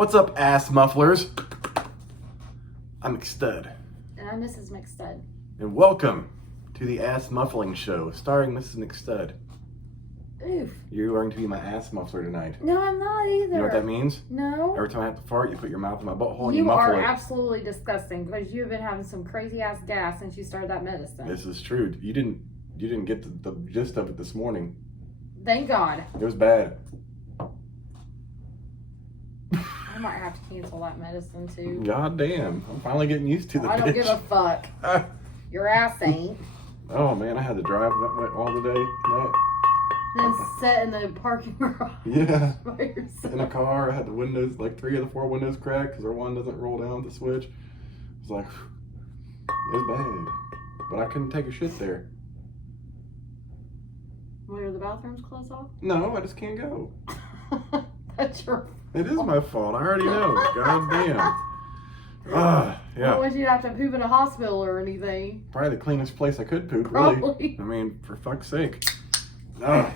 What's up, ass mufflers? I'm McStud. And I'm Mrs. McStud. And welcome to the Ass Muffling Show, starring Mrs. McStud. Oof. You're going to be my ass muffler tonight. No, I'm not either. You know what that means? No. Every time I have to fart, you put your mouth in my butthole and You muffle are it. absolutely disgusting because you've been having some crazy ass gas since you started that medicine. This is true. You didn't get the gist of it this morning. Thank God. It was bad. I might have to cancel that medicine too. God damn. I'm finally getting used to the I don't bitch. give a fuck. Your ass ain't. Oh man, I had to drive that way all the day. Then sit in the parking garage. Yeah. By yourself. In a car, I had the windows, like 3 of the 4 windows cracked because our one doesn't roll down the switch. It was like, it was bad. But I couldn't take a shit there. Were the bathrooms closed off? No, I just can't go. That's your It is my fault. I already know. God damn. Yeah. What would you have to poop in a hospital or anything? Probably the cleanest place I could poop, Probably. really. I mean, for fuck's sake. Well,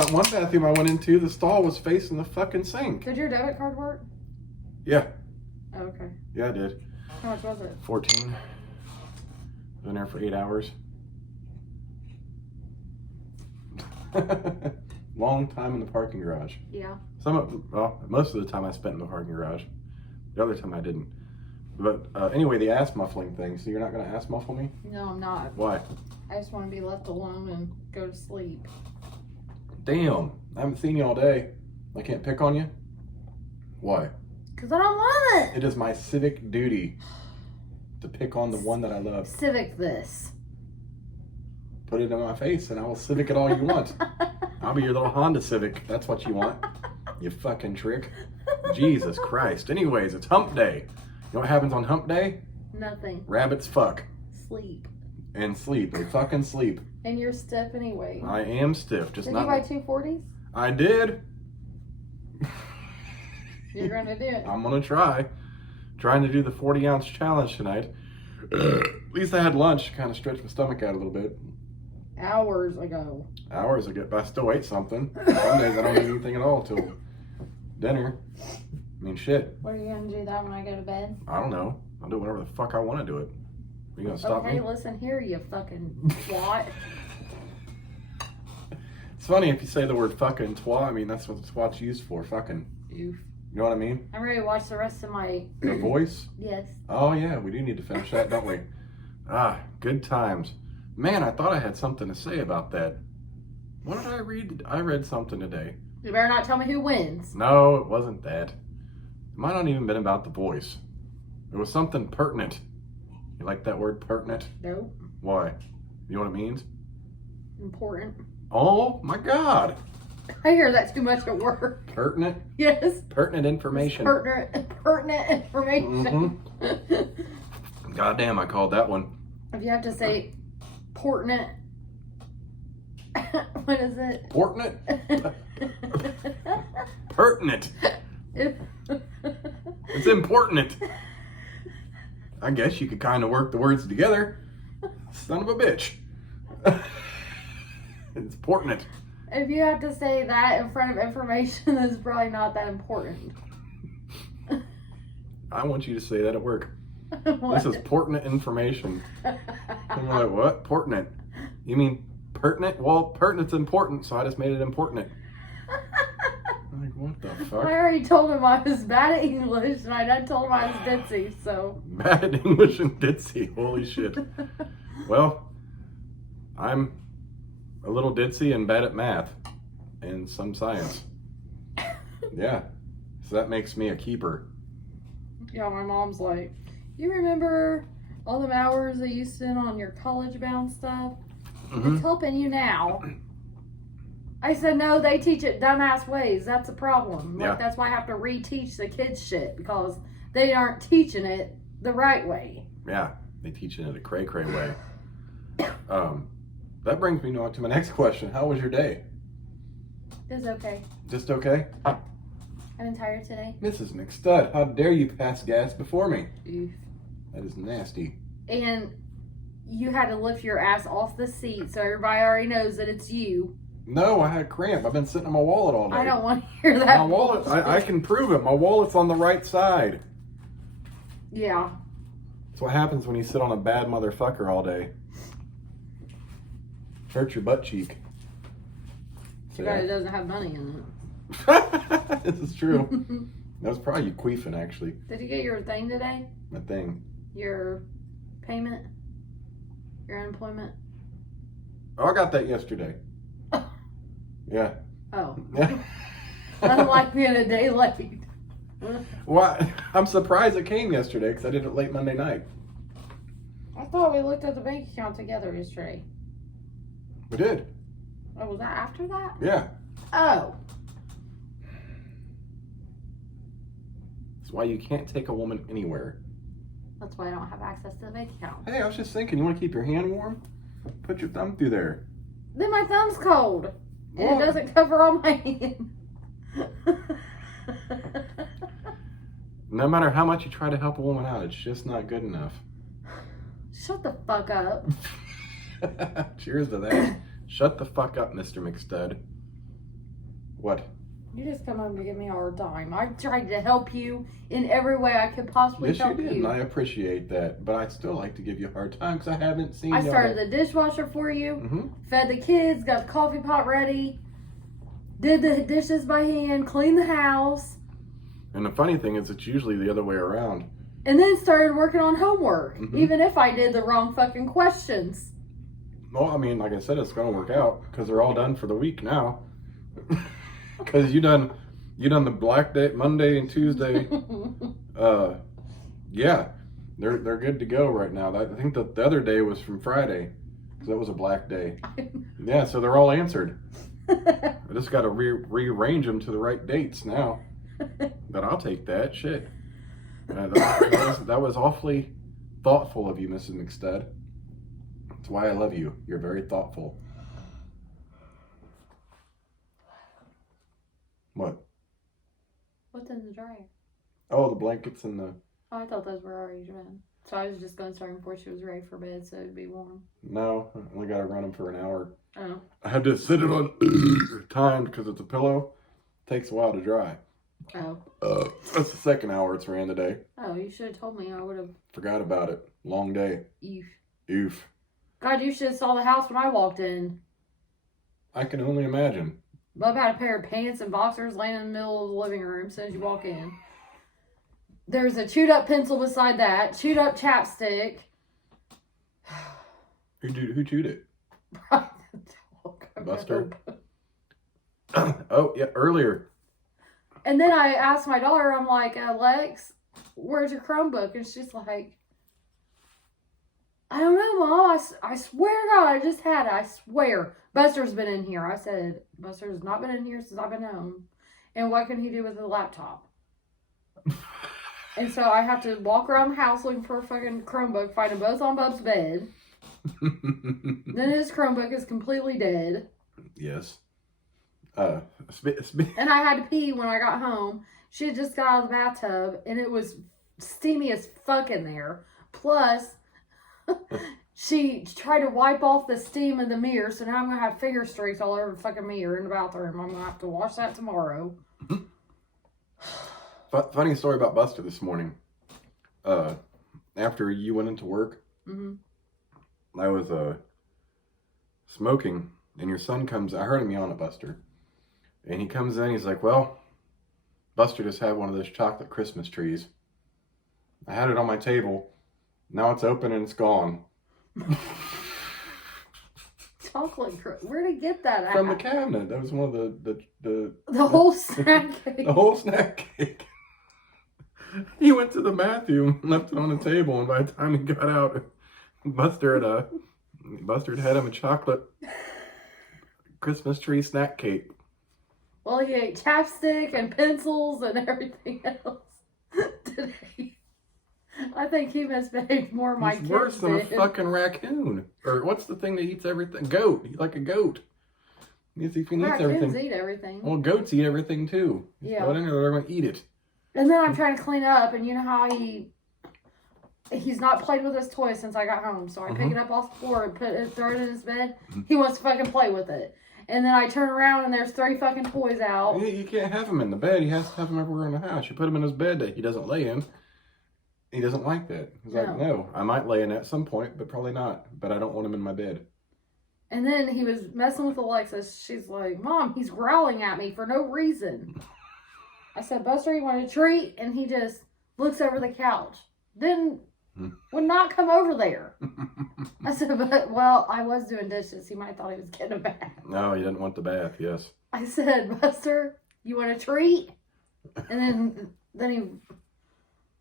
at one bathroom I went into, the stall was facing the fucking sink. Did your debit card work? Yeah. Oh, okay. Yeah, I did. How much was it? 14. Been there for 8 hours. Long time in the parking garage. Yeah. Most of the time I spent in the parking garage. The other time I didn't. But anyway, the ass muffling thing. So you're not going to ass muffle me? No, I'm not. Why? I just want to be left alone and go to sleep. Damn. I haven't seen you all day. I can't pick on you? Why? Because I don't want It is my civic duty to pick on the one that I love. Civic this. Put it in my face and I will civic it all you want. I'll be your little Honda Civic. That's what you want. You fucking trick. Jesus Christ. Anyways, it's Hump Day. You know what happens on Hump Day? Nothing. Rabbits fuck. Sleep. And sleep. They fucking sleep. And you're stiff anyway. I am stiff. Just Did not. you buy 240s? I did. You're going to do it. I'm going to try. Trying to do the 40-ounce challenge tonight. At least I had lunch. Kind of stretched my stomach out a little bit. Hours ago. Hours ago. But I still ate something. Some days I don't eat anything at all till dinner. I mean, shit. What are you going to do that when I go to bed? I don't know. I'll do whatever the fuck I want to do it. Are you going to stop Okay, me? listen here, you fucking twat. It's funny if you say the word fucking twat. I mean, that's what the twat's used for. Fucking. Oof. You know what I mean? I'm ready to watch the rest of my... The voice? Yes. Oh, yeah. We do need to finish that, don't we? Good times. Man, I thought I had something to say about that. What did I read? I read something today. You better not tell me who wins. No, it wasn't that. It might not even been about the voice. It was something pertinent. You like that word, pertinent? Nope. Why? You know what it means? Important. Oh, my God. I hear that too much at work. Pertinent? Yes. Pertinent information. Pertinent information. Mm-hmm. God damn, I called that one. If you have to say pertinent, what is it? Pertinent? Pertinent. It's important. I guess you could kind of work the words together. Son of a bitch. It's pertinent. If you have to say that in front of information that's probably not that important. I want you to say that at work. What? This is pertinent information. I'm like, what? Pertinent. You mean pertinent? Well, pertinent's important, so I just made it important. I'm like, what the fuck? I already told him I was bad at English, and I done told him I was ditzy, so. Bad at English and ditzy. Holy shit. Well, I'm a little ditzy and bad at math and some science. Yeah. So that makes me a keeper. Yeah, my mom's like, you remember all them hours that you spent on your college-bound stuff? Mm-hmm. It's helping you now. I said, no, they teach it dumbass ways. That's a problem. Yeah. Like, that's why I have to reteach the kids shit, because they aren't teaching it the right way. Yeah, they teach it in a cray-cray way. That brings me to my next question. How was your day? It's okay. Just okay? I'm tired today. Mrs. McStud, how dare you pass gas before me? Oof. That is nasty. And you had to lift your ass off the seat, so everybody already knows that it's you. No, I had cramp. I've been sitting on my wallet all day. I don't want to hear that. My wallet, I can prove it. My wallet's on the right side. Yeah. That's what happens when you sit on a bad motherfucker all day. Hurt your butt cheek. Too bad it doesn't have money in it. This is true. That was probably you queefing, actually. Did you get your thing today? My thing. Your payment? Your unemployment? Oh, I got that yesterday. Yeah. Oh. Yeah. Unlike being a day late. Well, I'm surprised it came yesterday because I did it late Monday night. I thought we looked at the bank account together yesterday. We did. Oh, was that after that? Yeah. Oh. That's why you can't take a woman anywhere. That's why I don't have access to the bank account. Hey, I was just thinking, you want to keep your hand warm? Put your thumb through there. Then my thumb's cold. And Well, it doesn't cover all my hand. no matter how much you try to help a woman out, it's just not good enough. Shut the fuck up. Cheers to that. Shut the fuck up, Mr. McStud. What? You just come home to give me a hard time. I tried to help you in every way I could possibly Yes, you help did, you. and I appreciate that. But I'd still like to give you a hard time because I haven't seen I y'all. started the dishwasher for you, Mm-hmm. fed the kids, got the coffee pot ready, did the dishes by hand, cleaned the house, And the funny thing is, it's usually the other way around. and then started working on homework, Mhm. even if I did the wrong fucking questions. Well, I mean, like I said, it's going to work out because they're all done for the week now. Because you done the black day, Monday and Tuesday. Yeah, they're good to go right now. I think that the other day was from Friday, so that was a black day. Yeah, so they're all answered. I just got to rearrange them to the right dates now. But I'll take that. Shit. That was awfully thoughtful of you, Mrs. McStud. That's why I love you. You're very thoughtful. What? What's in the dryer? Oh, the blankets and the... Oh, I thought those were already done. So I was just going to start before she was ready for bed so it'd be warm. No, I only got to run them for an hour. Oh. I had to sit it on timed because it's a pillow. Takes a while to dry. Oh. That's the second hour it's ran today. Oh, you should have told me. I would have. Forgot about it. Long day. Eef. Oof. God, you should have saw the house when I walked in. I can only imagine. Bub had a pair of pants and boxers laying in the middle of the living room as soon as you walk in. There's a chewed up pencil beside that, chewed up chapstick. Who chewed it? Buster? And Oh, yeah, earlier. then I asked my daughter, I'm like, Lex, where's your Chromebook? And she's like, I don't know, Mom. I swear to God, I just had it. I swear. Buster's been in here. I said, Buster's not been in here since I've been home. And what can he do with the laptop? And so I have to walk around the house looking for a fucking Chromebook, find them both on Bub's bed. Then his Chromebook is completely dead. Yes. And I had to pee when I got home. She had just got out of the bathtub, and it was steamy as fuck in there. Plus, she tried to wipe off the steam of the mirror, so now I'm going to have finger streaks all over the fucking mirror in the bathroom. I'm going to have to wash that tomorrow. Funny story about Buster this morning. After you went into work, I was smoking, and your son comes. I heard him yelling at Buster, and he comes in. He's like, "Well, Buster just had one of those chocolate Christmas trees. I had it on my table. Now it's open and it's gone." Chocolate, where'd he get that at? From the cabinet. That was one of the whole snack cake. The whole snack cake. He went to the bathroom, left it on the table, and by the time he got out, Buster had him a chocolate Christmas tree snack cake. Well, he ate chapstick and pencils and everything else today. I think he misbehaved more than my kids He's worse than a did. fucking raccoon. Or what's the thing that eats everything? Goat. He's like a goat. He can eat Raccoons everything. eat everything. Well, goats eat everything too. Yeah. Throw it in there, they're going to eat it. And then I'm trying to clean up, and you know how he's not played with his toy since I got home. So I pick it up off the floor and throw it in his bed. He wants to fucking play with it. And then I turn around and there's 3 fucking toys out. You can't have him in the bed. He has to have him everywhere in the house. You put him in his bed that he doesn't lay in. He doesn't like that. He's like, no, I might lay in at some point, but probably not. But I don't want him in my bed. And then he was messing with Alexis. She's like, Mom, he's growling at me for no reason. I said, Buster, you want a treat? And he just looks over the couch. Then would not come over there. I said, well, I was doing dishes. He might have thought he was getting a bath. No, he didn't want the bath, yes. I said, Buster, you want a treat? And then he,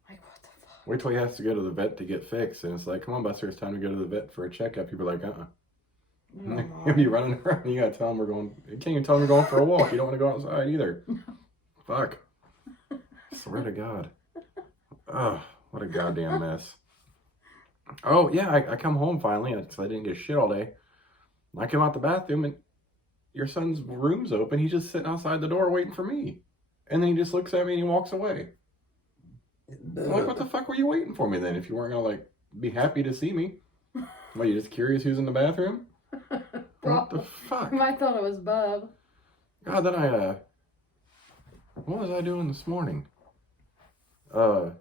like, what the fuck? Wait till he has to go to the vet to get fixed. And it's like, come on, Buster, it's time to go to the vet for a checkup. You'd be like, He'll be running around. You gotta tell him we're going. You can't even tell him we're going for a walk. You don't want to go outside either. Fuck. Swear to God. Oh, what a goddamn mess. Oh, yeah, I come home finally because I didn't get shit all day. I come out the bathroom and your son's room's open. He's just sitting outside the door waiting for me. And then he just looks at me and he walks away. I'm like, what the fuck were you waiting for me then if you weren't going to, like, be happy to see me? What, you just curious who's in the bathroom? What the fuck? I thought it was Bub. God, then what was I doing this morning? Might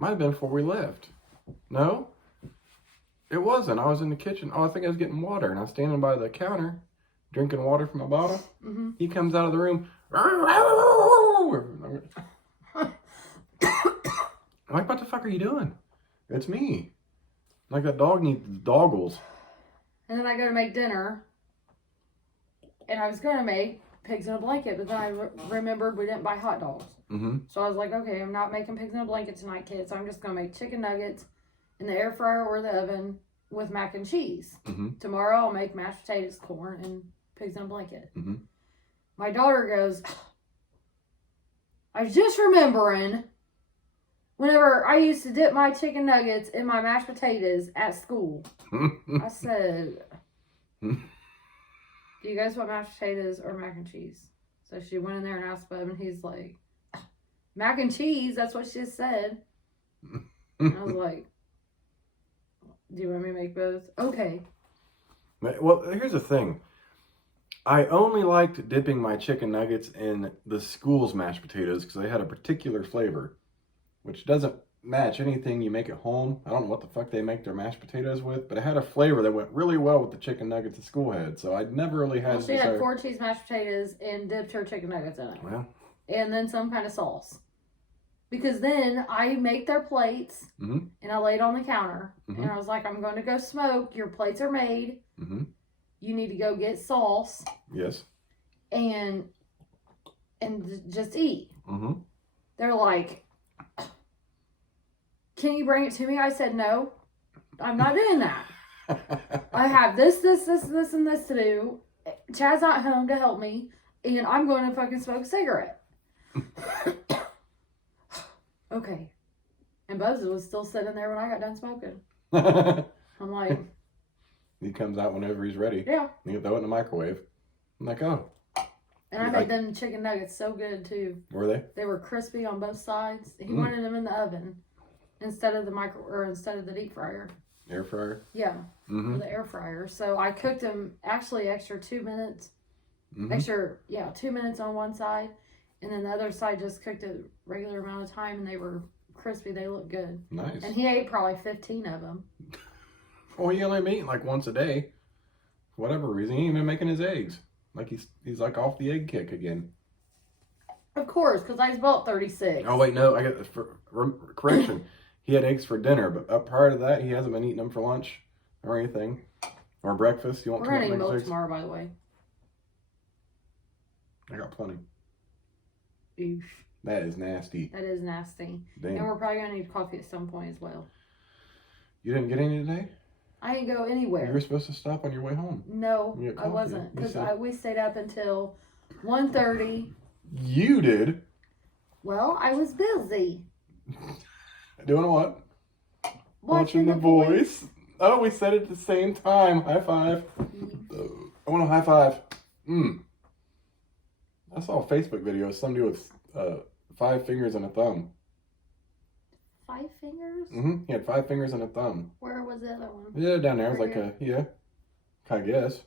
have been before we left. No? It wasn't. I was in the kitchen. Oh, I think I was getting water, and I was standing by the counter, drinking water from a bottle. Mm-hmm. He comes out of the room. I'm like, what the fuck are you doing? It's me. Like, that dog needs doggles. And then I go to make dinner, and I was going to make pigs in a blanket, but then I remembered we didn't buy hot dogs. Mm-hmm. So I was like, okay, I'm not making pigs in a blanket tonight, kids. I'm just going to make chicken nuggets in the air fryer or the oven with mac and cheese. Mm-hmm. Tomorrow I'll make mashed potatoes, corn, and pigs in a blanket. Mm-hmm. My daughter goes, I was just remembering whenever I used to dip my chicken nuggets in my mashed potatoes at school. I said, do you guys want mashed potatoes or mac and cheese? So she went in there and asked Bub, and he's like, mac and cheese, that's what she just said. And I was like, do you want me to make both? Okay. Well, here's the thing. I only liked dipping my chicken nuggets in the school's mashed potatoes because they had a particular flavor, which doesn't match anything you make at home. I don't know what the fuck they make their mashed potatoes with, but it had a flavor that went really well with the chicken nuggets the school had, so I'd never really had... Well, she had 4 cheese mashed potatoes and dipped her chicken nuggets in it. Well. And then some kind of sauce. Because then I make their plates, mm-hmm. and I lay it on the counter, mm-hmm. and I was like, I'm going to go smoke. Your plates are made. Mm-hmm. You need to go get sauce. Yes. And just eat. Mm-hmm. They're like, can you bring it to me? I said, no, I'm not doing that. I have this, and this to do. Chad's not home to help me, and I'm going to fucking smoke a cigarette. Okay. And Buzz was still sitting there when I got done smoking. I'm like... He comes out whenever he's ready. Yeah. You throw it in the microwave. I'm like, oh. And I made them chicken nuggets so good, too. Were they? They were crispy on both sides. He wanted them in the oven instead of the deep fryer. Air fryer? Yeah. Mm-hmm. The air fryer. So I cooked them actually extra 2 minutes. Mm-hmm. 2 minutes on one side. And then the other side just cooked a regular amount of time, and they were crispy. They looked good. Nice. And he ate probably 15 of them. Well, he only eating like once a day. For whatever reason, he ain't even making his eggs. Like he's like off the egg kick again. Of course, because I bought 36. Oh, wait, no. I got correction. He had eggs for dinner, but up prior to that, he hasn't been eating them for lunch or anything. Or breakfast. You want We're going to eat milk tomorrow, by the way. I got plenty. Oof. That is nasty. That is nasty. Damn. And we're probably going to need coffee at some point as well. You didn't get any today? I didn't go anywhere. You were supposed to stop on your way home. No, I wasn't. Because we stayed up until 1:30. You did? Well, I was busy. Doing what? Watching The Voice. Oh, we said it at the same time. High five. I want a high five. I saw a Facebook video of somebody with 5 fingers and a thumb. 5 fingers? Mm-hmm. He had 5 fingers and a thumb. Where was the other one? Yeah, down there. I was like, I guess.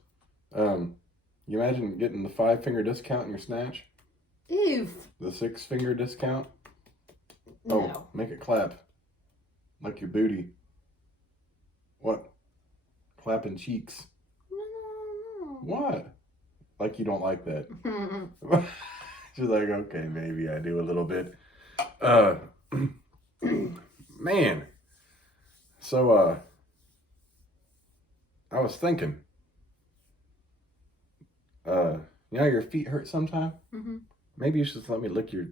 You imagine getting the 5-finger discount in your snatch? Ew. The 6-finger discount? No. Oh, make it clap. Like your booty. What? Clapping cheeks. No. What? Like you don't like that. She's like, okay, maybe I do a little bit. Man. So, I was thinking, you know your feet hurt sometime? Mm-hmm. Maybe you should just let me lick your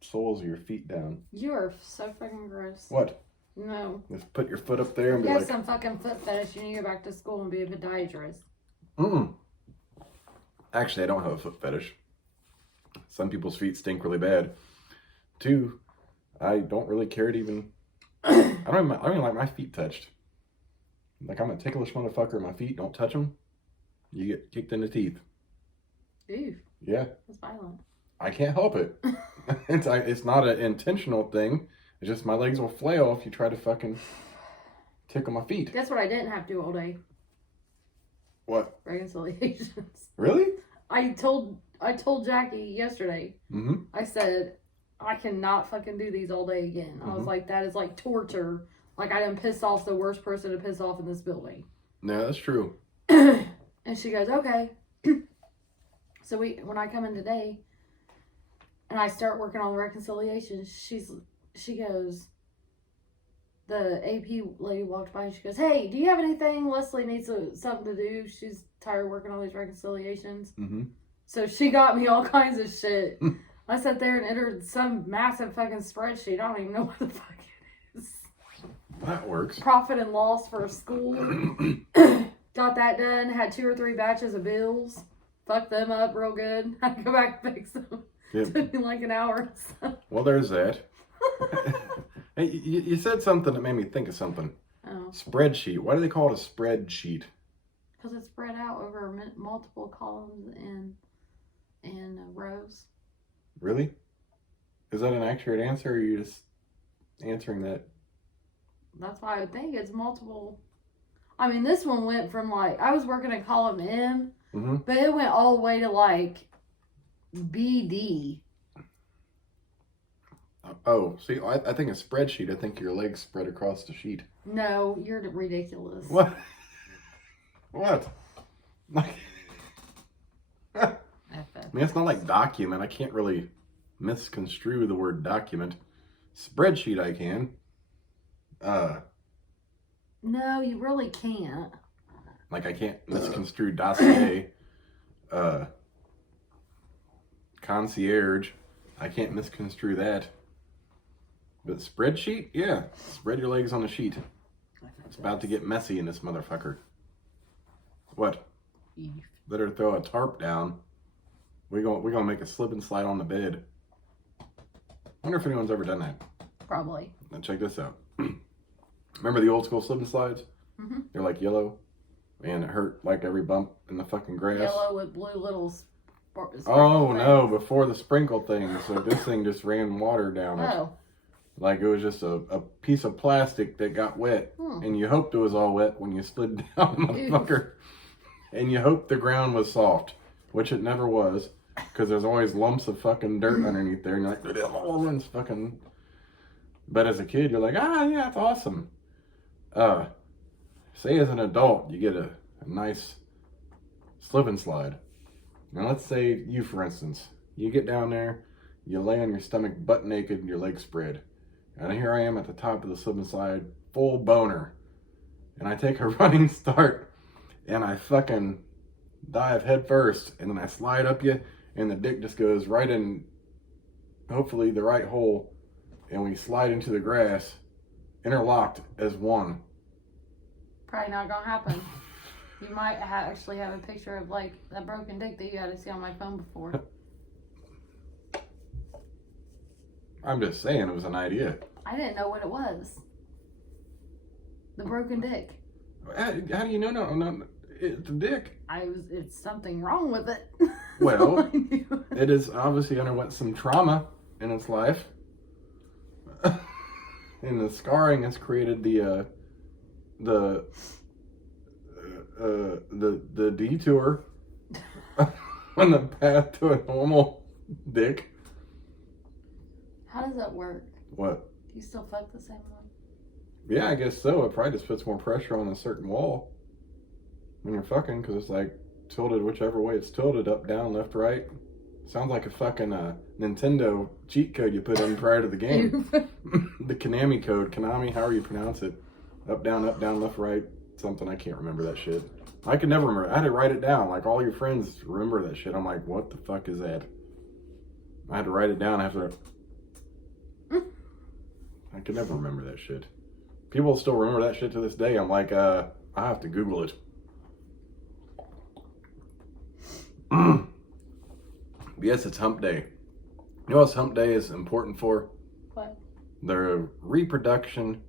soles of your feet down. You are so fucking gross. What? No. Just put your foot up there and you be have like... some fucking foot fetish. You need to go back to school and be a podiatrist. Actually, I don't have a foot fetish. Some people's feet stink really bad. 2, I don't really care to even... I don't even like my feet touched. Like, I'm a ticklish motherfucker. My feet, don't touch them. You get kicked in the teeth. Ew. Yeah. That's violent. I can't help it. It's not an intentional thing. It's just my legs will flail if you try to fucking tickle my feet. Guess what I didn't have to do all day? What? Reconciliations. Really? I told Jackie yesterday. Mm-hmm. I said, I cannot fucking do these all day again. I was like, that is like torture. Like, I done pissed off the worst person to piss off in this building. Yeah, that's true. And she goes, okay. So when I come in today and I start working on the reconciliation, she goes, the AP lady walked by and she goes, hey, do you have anything? Leslie needs something to do. She's tired of working on these reconciliations. Mm-hmm. So she got me all kinds of shit. I sat there and entered some massive fucking spreadsheet. I don't even know what the fuck it is. That works. Profit and loss for a school. Got that done. Had 2 or 3 batches of bills. Fucked them up real good. I had to go back and fix them. Yep. Took me like an hour. Well, there's that. Hey, you said something that made me think of something. Oh. Spreadsheet. Why do they call it a spreadsheet? Because it's spread out over multiple columns and rows. Really? Is that an accurate answer, or are you just answering that? That's why I would think it's multiple. I mean, this one went from like, I was working in column M, but it went all the way to like BD. Oh, see, I think a spreadsheet, I think your legs spread across the sheet. No, you're ridiculous. What? What? Like, I mean, it's not like document. I can't really misconstrue the word document. Spreadsheet, I can. No, you really can't. Like, I can't misconstrue dossier. Concierge, I can't misconstrue that. But spreadsheet, yeah. Spread your legs on the sheet. It's about to get messy in this motherfucker. What? Better throw a tarp down. We're gonna make a slip and slide on the bed. Wonder if anyone's ever done that. Probably. Now check this out. Remember the old school slip and slides? Mm-hmm. They're like yellow, and it hurt like every bump in the fucking grass. Yellow with blue little. Oh no! Before the sprinkle thing, so this thing just ran water down it. Oh. Like it was just a piece of plastic that got wet, and you hoped it was all wet when you slid down, motherfucker. And you hoped the ground was soft, which it never was, because there's always lumps of fucking dirt underneath there, and you're like, oh, it's fucking. But as a kid, you're like, yeah, it's awesome. Say as an adult, you get a nice slip and slide. Now let's say you, for instance, you get down there, you lay on your stomach butt naked and your legs spread. And here I am at the top of the slip and slide, full boner. And I take a running start and I fucking dive head first. And then I slide up you and the dick just goes right in, hopefully the right hole. And we slide into the grass, interlocked as one. Probably not gonna happen. You might actually have a picture of like that broken dick that you had to see on my phone before. I'm just saying it was an idea. I didn't know what it was. The broken dick. How do you know? No, it's a dick. It's something wrong with it. Well, it is obviously underwent some trauma in its life. And the scarring has created the detour. on the path to a normal dick. How does that work? What? Do you still fuck the same one? Yeah, I guess so. It probably just puts more pressure on a certain wall when you're fucking, because it's like tilted whichever way it's tilted, up, down, left, right. Sounds like a fucking Nintendo cheat code you put in prior to the game. The Konami code. Konami, however you pronounce it. Up, down, left, right. Something. I can't remember that shit. I could never remember. I had to write it down. Like, all your friends remember that shit. I'm like, what the fuck is that? I had to write it down after. I could never remember that shit. People still remember that shit to this day. I'm like, I have to Google it. Yes, it's Hump Day. You know what Hump Day is important for? What? The reproduction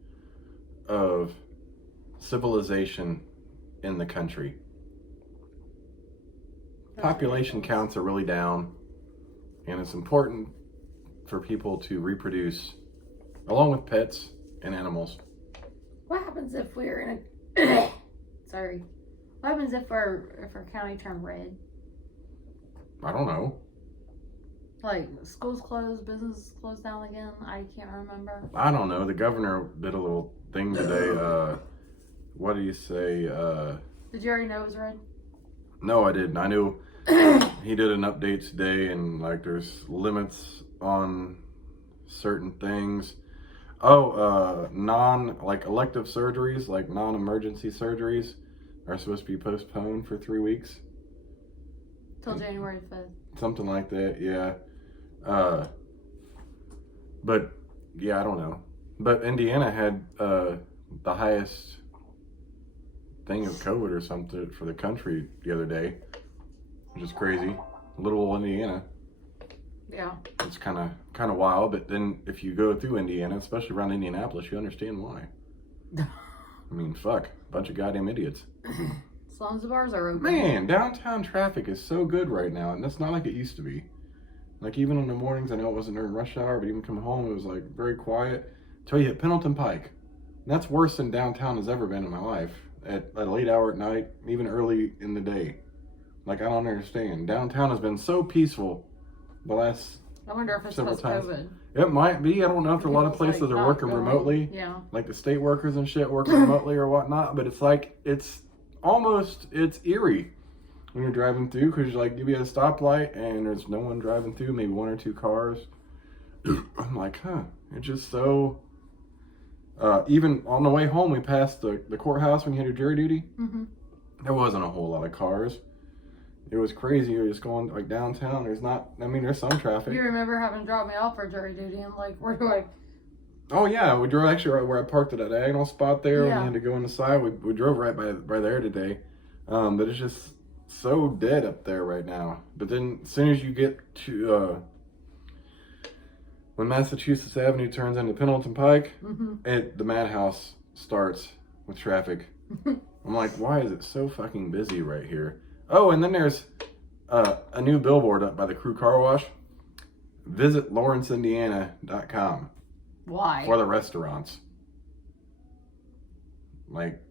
of civilization in the country. Population counts are really down, and it's important for people to reproduce along with pets and animals. What happens if we're in a sorry. What happens if our county turned red? I don't know. Like schools closed, businesses closed down again. I can't remember. I don't know. The governor did a little thing today. What do you say? Did you already know it was red? No, I didn't. I knew he did an update today, and like there's limits on certain things. Oh, elective surgeries, like non-emergency surgeries, are supposed to be postponed for 3 weeks. Till January 5th. Something like that, yeah. But yeah, I don't know. But Indiana had the highest thing of COVID or something for the country the other day, which is crazy. Little old Indiana. Yeah. It's kind of wild, but then if you go through Indiana, especially around Indianapolis, you understand why. I mean, fuck, bunch of goddamn idiots. As long as the bars are open. Man, downtown traffic is so good right now, and that's not like it used to be. Like, even in the mornings, I know it wasn't during rush hour, but even coming home, it was like very quiet. Until you hit Pendleton Pike. And that's worse than downtown has ever been in my life. At a late hour at night, even early in the day. Like, I don't understand. Downtown has been so peaceful the last I wonder if it's several because times. COVID. It might be. I don't know if a lot of places are working remotely. Yeah. Like the state workers and shit working remotely or whatnot. But it's like, it's eerie when you're driving through, because like you be at a stoplight and there's no one driving through, maybe one or two cars. I'm like, it's just so. Even on the way home, we passed the courthouse when you had your jury duty. Mm-hmm. There wasn't a whole lot of cars. It was crazy. You're just going like downtown. There's some traffic. You remember having to drop me off for jury duty and like, where do I? Oh yeah, we drove actually right where I parked at that diagonal spot there. Yeah. When you had to go on the side. We drove right by there today. But it's just so dead up there right now. But then as soon as you get to when Massachusetts Avenue turns into Pendleton Pike, the madhouse starts with traffic. I'm like, why is it so fucking busy right here? Oh, and then there's a new billboard up by the Crew Car Wash. Visit LawrenceIndiana.com. Why? For the restaurants. Like,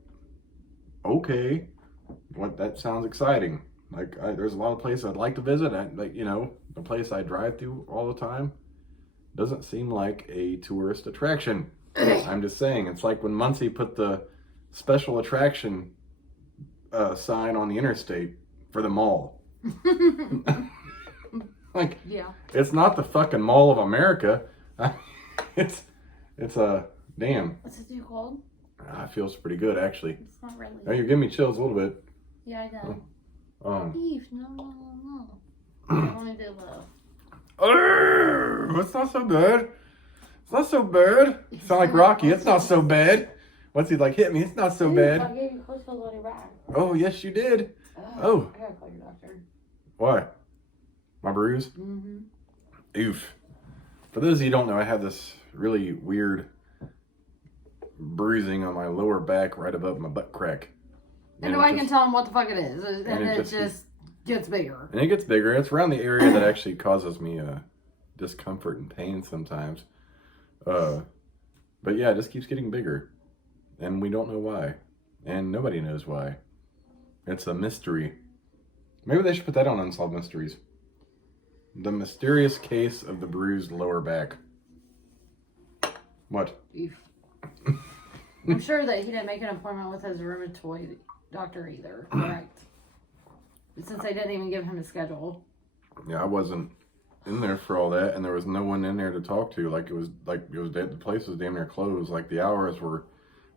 okay. That sounds exciting. Like, there's a lot of places I'd like to visit. The place I drive through all the time doesn't seem like a tourist attraction. I'm just saying. It's like when Muncie put the special attraction sign on the interstate for the mall. Like, yeah, it's not the fucking Mall of America. It's a damn. What's it do called? It feels pretty good actually. It's not really. Oh, you're giving me chills a little bit. Yeah, I know. Beef, no. I want to do love. It's not so bad. It's not so bad. You sound like Rocky. It's not so bad. What's he like? Hit me. It's not so bad. I gave you close to a bloody rat. Oh, yes, you did. Oh. I gotta call your doctor. Why? My bruise? Mm-hmm. Oof. For those of you who don't know, I have this really weird bruising on my lower back right above my butt crack. And nobody can tell them what the fuck it is. And it just gets bigger. And it gets bigger. It's around the area that actually causes me discomfort and pain sometimes. But yeah, it just keeps getting bigger. And we don't know why. And nobody knows why. It's a mystery. Maybe they should put that on Unsolved Mysteries. The mysterious case of the bruised lower back. What? I'm sure that he didn't make an appointment with his rheumatoid doctor either, correct? Since they didn't even give him a schedule. Yeah, I wasn't in there for all that, and there was no one in there to talk to. The place was damn near closed. Like the hours were,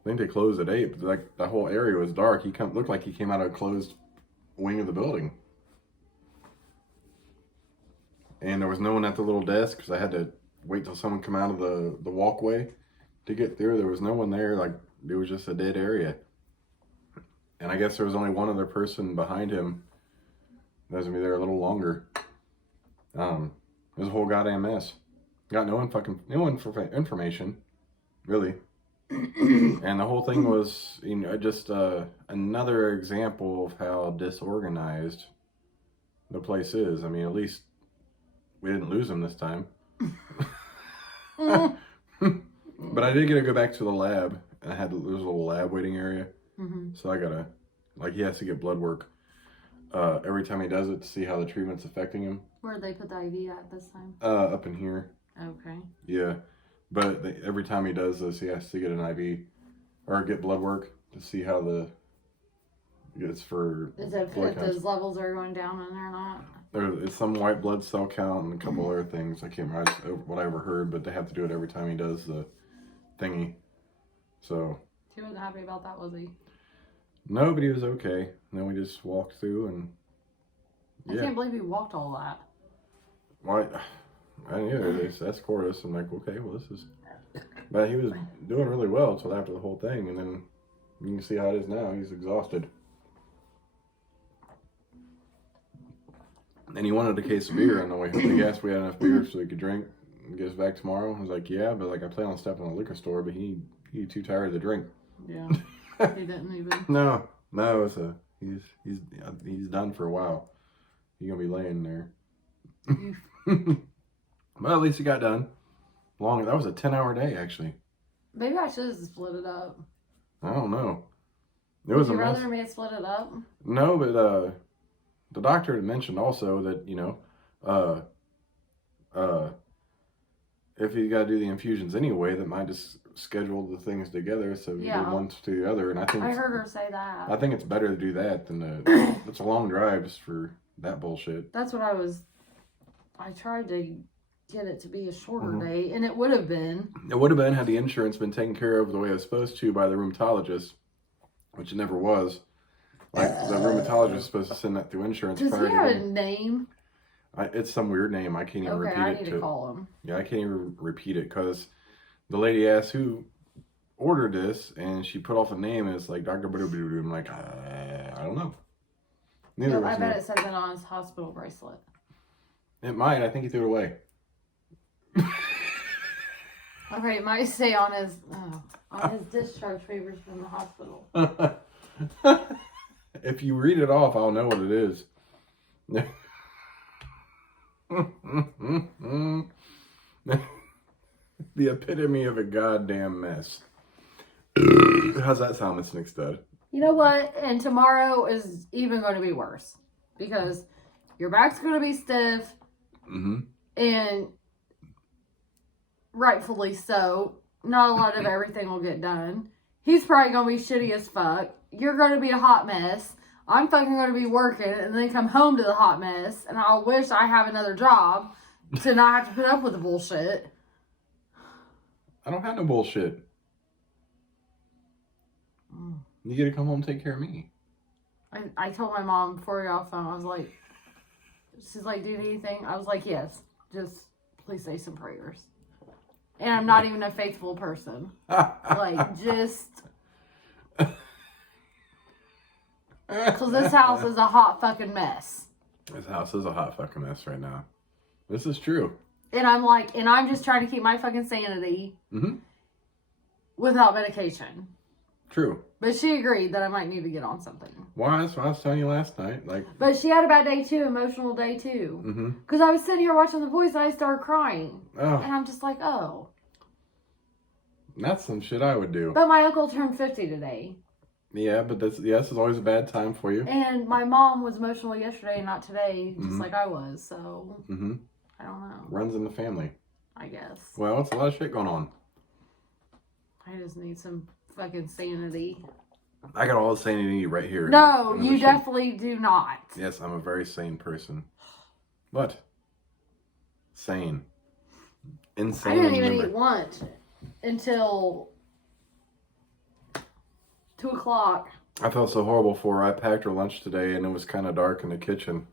I think they closed at 8, but like the whole area was dark. He looked like he came out of a closed wing of the building. And there was no one at the little desk because I had to wait till someone come out of the walkway to get through. There was no one there. Like, it was just a dead area. And I guess there was only one other person behind him that was going to be there a little longer. It was a whole goddamn mess. Got no information, really. And the whole thing was, just another example of how disorganized the place is. I mean, at least we didn't lose him this time. But I did get to go back to the lab. And there's a little lab waiting area. Mm-hmm. So I gotta, he has to get blood work every time he does it to see how the treatment's affecting him. Where'd they put the IV at this time? Up in here. Okay. Yeah. But every time he does this, he has to get an IV or get blood work to see how it's for. Is it if those levels are going down and they're not? It's some white blood cell count and a couple other things. I can't remember what I ever heard, but they have to do it every time he does the thingy. So. He wasn't happy about that, was he? No, but he was okay. And then we just walked through and. I can't believe he walked all that. Well, I didn't either. They escorted us. I'm like, okay, well, this is. But he was doing really well until after the whole thing, and then you can see how it is now. He's exhausted. And he wanted a case of beer on the way home. He asked if we had enough beer so he could drink and get us back tomorrow. I was like, yeah, but I plan on stepping in the liquor store, but he too tired to drink. Yeah, he didn't even. No, he's done for a while. He's gonna be laying there. But at least he got done. That was a 10-hour day, actually. Maybe I should have split it up. I don't know. Would you rather me split it up? No, but the doctor had mentioned also that if you got to do the infusions anyway, that might just schedule the things together so you do one to the other. And I heard her say that. I think it's better to do that than it's a long drive just for that bullshit. That's what I tried to get it to be a shorter day, and it would have been. It would have been had the insurance been taken care of the way it was supposed to by the rheumatologist, which it never was. Like, the rheumatologist is supposed to send that through insurance. Does he have a name? It's some weird name. I can't even repeat it. Okay, I need to call him. Yeah, I can't even repeat it because the lady asked who ordered this, and she put off a name, and it's like Dr. Boo-Boo-Boo. I'm like, I don't know. I bet it says it on his hospital bracelet. It might. I think he threw it away. Okay, it might say on his discharge papers from the hospital. If you read it off, I'll know what it is. The epitome of a goddamn mess. How's that sound, Miss McStud? You know what? And tomorrow is even going to be worse because your back's going to be stiff, and rightfully so. Not a lot of everything will get done. He's probably going to be shitty as fuck. You're going to be a hot mess. I'm fucking going to be working and then come home to the hot mess. And I wish I have another job to not have to put up with the bullshit. I don't have no bullshit. You get to come home and take care of me. I told my mom before we got off the phone, I was like, she's like, do you need anything? I was like, yes. Just please say some prayers. And I'm not even a faithful person. Like, just... Because this house is a hot fucking mess. This house is a hot fucking mess right now. This is true. And I'm just trying to keep my fucking sanity without medication. True. But she agreed that I might need to get on something. Well, that's what I was telling you last night. But she had a bad day too, emotional day too. Because I was sitting here watching The Voice and I started crying. Oh. And I'm just like, oh. That's some shit I would do. But my uncle turned 50 today. Yeah, but this is always a bad time for you. And my mom was emotional yesterday and not today, just like I was. So, I don't know. Runs in the family. I guess. Well, it's a lot of shit going on. I just need some fucking sanity. I got all the sanity right here. No, you definitely do not. Yes, I'm a very sane person. But sane. Insane. I didn't even eat lunch until 2 o'clock. I felt so horrible for her. I packed her lunch today and it was kind of dark in the kitchen.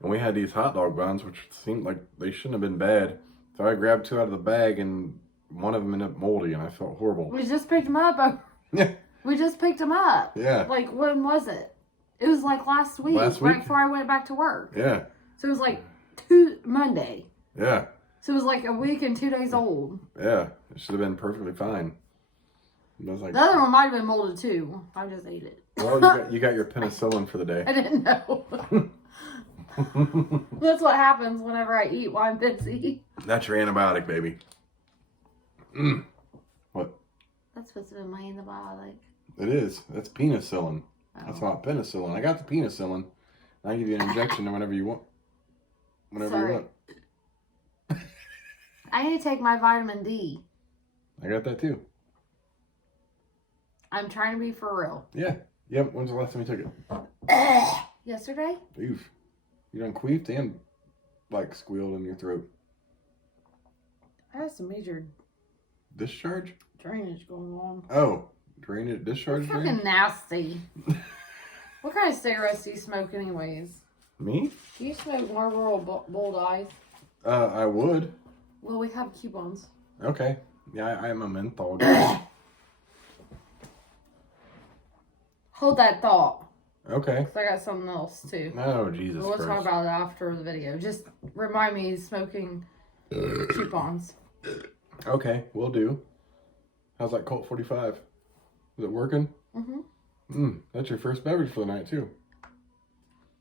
And we had these hot dog buns, which seemed like they shouldn't have been bad. So I grabbed 2 out of the bag and one of them ended up moldy and I felt horrible. We just picked them up. Yeah. We just picked them up. Yeah. Like, when was it? It was like last week. Right before I went back to work. Yeah. So it was like Monday. Yeah. So it was like a week and 2 days old. Yeah. It should have been perfectly fine. I was like, the other one might have been molded too. I just ate it. Well, you got your penicillin for the day. I didn't know. That's what happens whenever I eat while I'm busy. That's your antibiotic, baby. What? That's supposed to be my antibiotic. It is. That's penicillin. Oh. That's not penicillin. I got the penicillin. I give you an injection whenever you want. Whenever you want. I need to take my vitamin D. I got that too. I'm trying to be for real. Yeah. Yep. When's the last time you took it? Yesterday? Oof. You done queefed and like squealed in your throat. I have some major Discharge? drainage going on. Oh. Drainage? Discharge Fucking drainage? nasty. What kind of cigarettes do you smoke anyways? Me? Do you smoke Marlboro Bold Eyes? I would. Well, we have coupons. Okay. Yeah, I am a menthol guy. Hold that thought. Okay. Because I got something else too. Oh, Jesus We'll Christ. talk about it after the video. Just remind me smoking coupons. Okay, will do. How's that Colt 45? Is it working? That's your first beverage for the night too.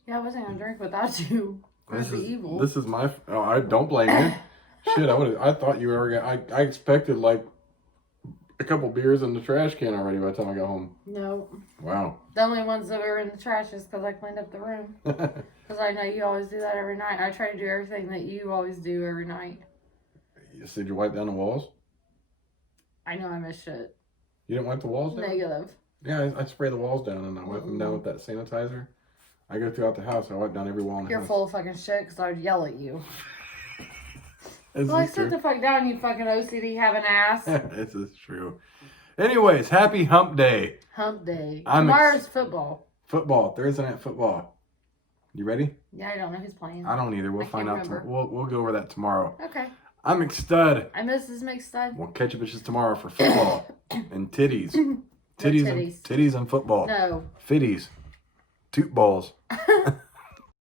Yeah, I wasn't gonna drink without you. That'd be evil. This is my. Oh, I don't blame you. Shit, I thought you were gonna. I expected like a couple beers in the trash can already by the time I got home. No. Wow. The only ones that were in the trash is because I cleaned up the room. Because I know you always do that every night. I try to do everything that you always do every night. Yes, did you wipe down the walls? I know I miss shit. You didn't wipe the walls down? Negative. Yeah, I spray the walls down and I wipe them down with that sanitizer. I go throughout the house. I wipe down every wall in the You're house. full of fucking shit because I would yell at you. This Like, is sit true. the fuck down, you fucking OCD having ass. This is true. Anyways, happy Hump Day. Hump day. I'm Tomorrow's football. Football. Thursday night football. You ready? Yeah, I don't know who's playing. I don't either. We'll I find can't out. remember. We'll go over that tomorrow. Okay. I'm McStud. I'm Mrs. McStud. We'll catch you bitches tomorrow for football and titties. Titties. Titties and football. No. Fitties. Toot balls.